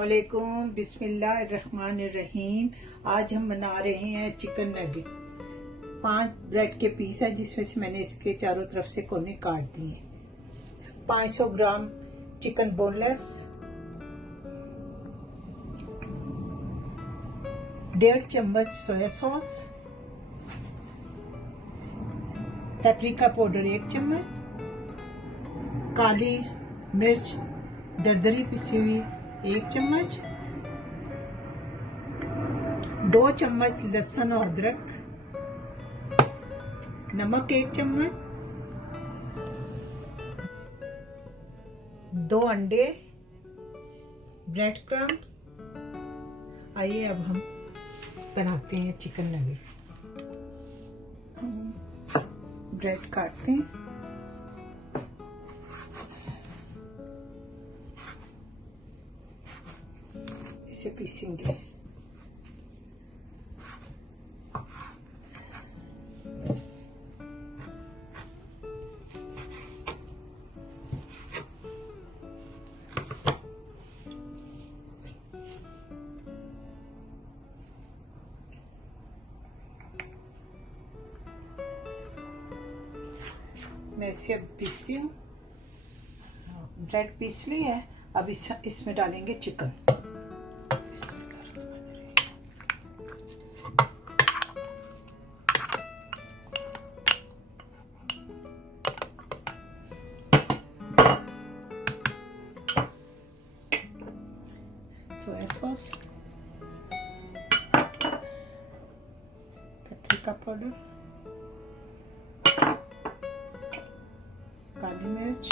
अस्सलामुअलैकुम, बिस्मिल्लाहिर्रहमानिर्रहीम। आज हम बना रहे हैं चिकन नगेट। 5 ब्रेड के पीस है जिसमें से मैंने इसके चारों तरफ से कोने काट दिए। 500 ग्राम चिकन बोनलेस, 1.5 चम्मच सोया सॉस, पेपरिका पाउडर 1 चम्मच, काली मिर्च दरदरी पिसी हुई 1 चम्मच, 2 चम्मच लहसुन और अदरक, नमक 1 चम्मच, 2 अंडे, ब्रेड क्रम्ब। आइए अब हम बनाते हैं चिकन नगेट। ब्रेड काटते हैं। इसे पीसेंगे। मैं इसे अब पीसती हूँ। ब्रेड पीस ली है। अब इसमें डालेंगे chicken. Soya sauce, paprika powder, काली मिर्च,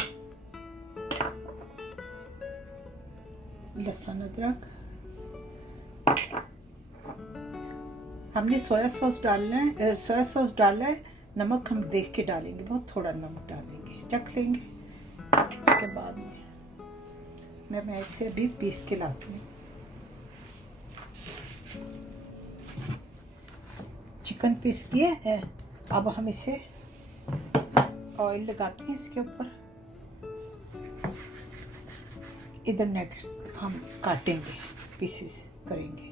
लहसुन अदरक। हमने सोया सॉस डालना है, नमक हम देख के डालेंगे, बहुत थोड़ा नमक डालेंगे, चख लेंगे। उसके बाद में मैं इसे अभी पीस के लाती हूँ। चिकन पीस किए हैं। अब हम इसे ऑयल लगाते हैं इसके ऊपर। इधर नेक्स्ट हम काटेंगे, पीसेस करेंगे।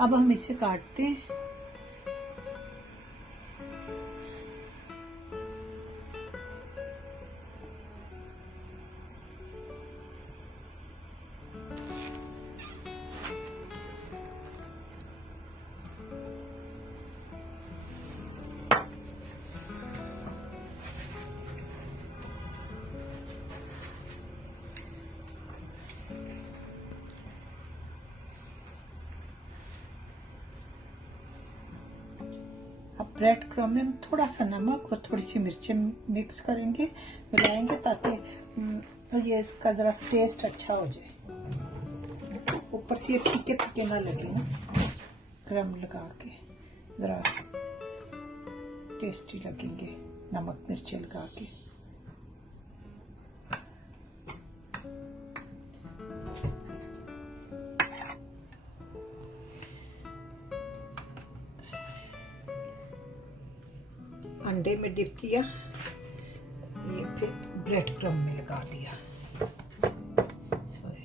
अब हम इसे काटते हैं। अब ब्रेड क्रम्ब में थोड़ा सा नमक और थोड़ी सी मिर्चें मिक्स करेंगे, मिलाएंगे, ताकि ये इसका ज़रा टेस्ट अच्छा हो जाए। ऊपर से ये फीके फीके ना लगे ना, क्रम्ब लगा के ज़रा टेस्टी लगेंगे नमक मिर्चें लगा के। अंडे में डिप किया, ये फिर ब्रेड क्रम्ब में लगा दिया। सॉरी,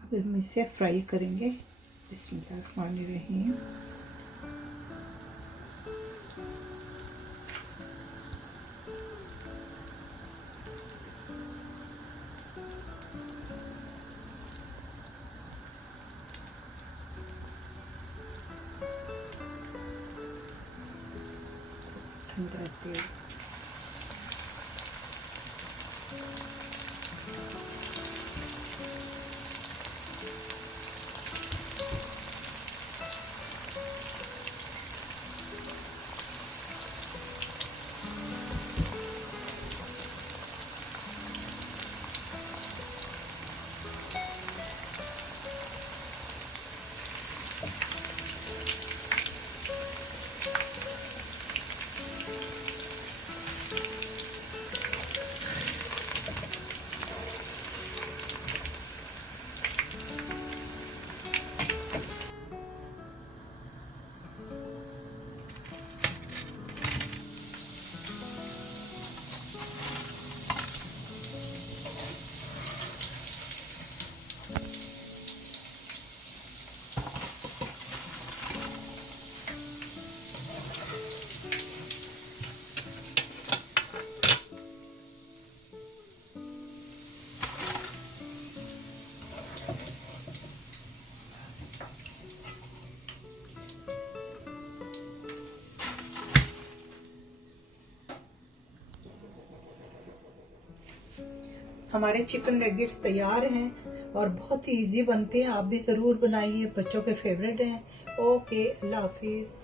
अब हम इसे फ्राई करेंगे। बिस्मिल्लाहिर्रहमानिर्रहीम। पसंद रहती है। हमारे चिकन नगेट्स तैयार हैं और बहुत ही इजी बनते हैं। आप भी ज़रूर बनाइए, बच्चों के फेवरेट हैं। ओके, अल्लाह हाफिज़।